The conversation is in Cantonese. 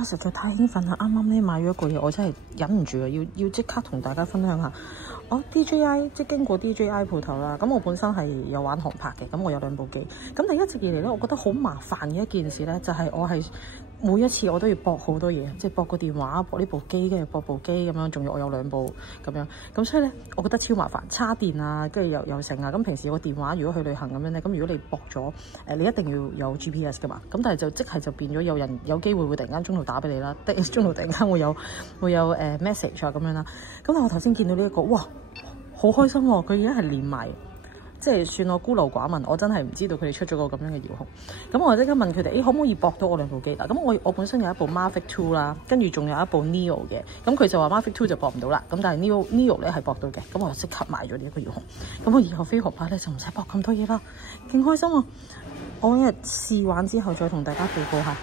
哇！實在太興奮啦！啱啱咧買咗一個嘢，我真係忍唔住啊，要即刻同大家分享下。我 DJI 即係經過 DJI 鋪頭啦，咁我本身係有玩航拍嘅，咁我有2部機。咁但一直以嚟咧，我覺得好麻煩嘅一件事咧，就係我係每一次我都要駁好多嘢，即係駁個電話、駁呢部機，跟住駁部機咁樣，仲要我有2部咁樣。咁所以咧，我覺得超麻煩，叉電啊，跟住又成啊。咁平時有個電話，如果去旅行咁樣咧，咁如果你駁咗你一定要有 GPS 噶嘛。咁但係就變咗有人有機會會突然間中途打俾你啦，中途突然間會有message 啊咁樣啦。咁但我頭先見到呢一個，哇！好開心喎！佢而家係連埋，即係算我孤陋寡聞，我真係唔知道佢哋出咗個咁樣嘅遙控。咁我即刻問佢哋，可唔可以駁到我2部機嗱？咁我本身有一部 Mavic 2啦，跟住仲有一部 Neo 嘅。咁佢就話 Mavic 2就駁唔到啦，咁但係 Neo 咧係駁到嘅。咁我就即刻買咗呢一個遙控。咁我以後飛航拍咧就唔使駁咁多嘢啦，勁開心啊！我一日試玩之後再同大家報告下。